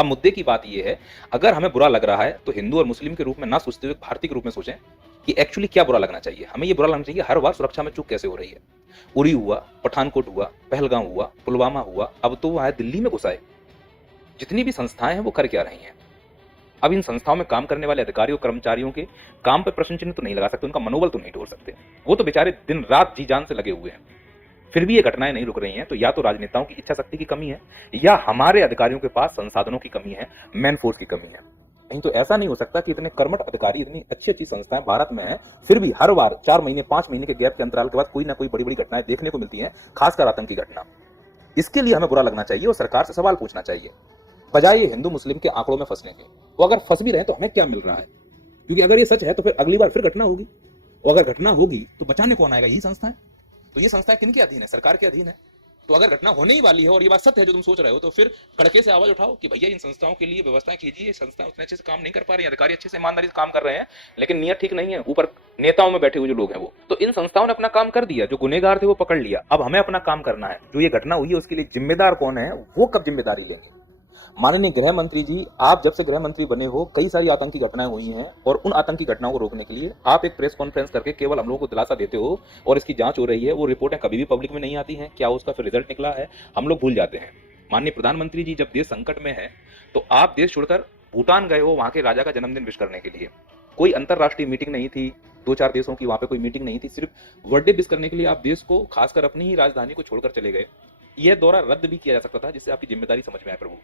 अब मुद्दे की बात यह है, अगर हमें बुरा लग रहा है तो हिंदू और मुस्लिम के रूप में ना सोचते हुए भारतीय के रूप में सोचें कि एक्चुअली क्या बुरा लगना चाहिए। हमें ये बुरा लगना चाहिए हर बार सुरक्षा में चूक कैसे हो रही है। उरी हुआ, पठानकोट हुआ, पहलगाम हुआ, पुलवामा हुआ, अब तो वह दिल्ली में घुसा है। जितनी भी संस्थाएं हैं वो कर क्या रही हैं। अब इन संस्थाओं में काम करने वाले अधिकारियों कर्मचारियों के काम पर प्रश्न चिन्ह तो नहीं लगा सकते, उनका मनोबल तो नहीं तोड़ सकते। वो तो बेचारे दिन रात जी जान से लगे हुए हैं। फिर भी ये घटनाएं नहीं रुक रही हैं, तो या तो राजनेताओं की इच्छा शक्ति की कमी है या हमारे अधिकारियों के पास संसाधनों की कमी है, मैन फोर्स की कमी है। नहीं तो ऐसा नहीं हो सकता कि इतने कर्मठ अधिकारी, इतनी अच्छी अच्छी संस्थाएं भारत में हैं, फिर भी हर बार 4 महीने 5 महीने के गैप के अंतराल के बाद कोई ना कोई बड़ी बड़ी घटनाएं देखने को मिलती हैं, खासकर आतंकी घटना। इसके लिए हमें बुरा लगना चाहिए और सरकार से सवाल पूछना चाहिए, बजाय ये हिंदू मुस्लिम के आंकड़ों में फंसने के। वो अगर फंस भी रहे तो हमें क्या मिल रहा है, क्योंकि अगर ये सच है तो फिर अगली बार फिर घटना होगी, और अगर घटना होगी तो बचाने कौन आएगा? यही संस्थाएं। तो ये संस्थाएं किनके अधीन है? सरकार के अधीन है। तो अगर घटना होने ही वाली है और ये बात सत्य है जो तुम सोच रहे हो, तो फिर कड़के से आवाज उठाओ कि भैया इन संस्थाओं के लिए व्यवस्था कीजिए। संस्थाएं उतने अच्छे से काम नहीं कर पा रही हैं, अधिकारी अच्छे से ईमानदारी से काम कर रहे हैं, लेकिन नियत ठीक नहीं है। ऊपर नेताओं में बैठे हुए जो लोग हैं वो तो, इन संस्थाओं ने अपना काम कर दिया, जो गुनेगार थे वो पकड़ लिया। अब हमें अपना काम करना है। जो ये घटना हुई है उसके लिए जिम्मेदार कौन है, वो कब जिम्मेदारी लेंगे? माननीय गृह मंत्री जी, आप जब से गृह मंत्री बने हो कई सारी आतंकी घटनाएं हुई हैं, और उन आतंकी घटनाओं को रोकने के लिए आप एक प्रेस कॉन्फ्रेंस करके केवल हम लोगों को दिलासा देते हो और इसकी जांच हो रही है। वो रिपोर्टें कभी भी पब्लिक में नहीं आती हैं। क्या उसका फिर रिजल्ट निकला है हम लोग भूल जाते हैं। माननीय प्रधानमंत्री जी, जब देश संकट में है तो आप देश छोड़कर भूटान गए हो वहां के राजा का जन्मदिन विश करने के लिए। कोई अंतरराष्ट्रीय मीटिंग नहीं थी, 2-4 देशों की वहां पे कोई मीटिंग नहीं थी, सिर्फ बर्थडे विश करने के लिए आप देश को, खासकर अपनी ही राजधानी को छोड़कर चले गए। यह दौरा रद्द भी किया जा सकता था, जिससे आपकी जिम्मेदारी समझ में आए प्रभु।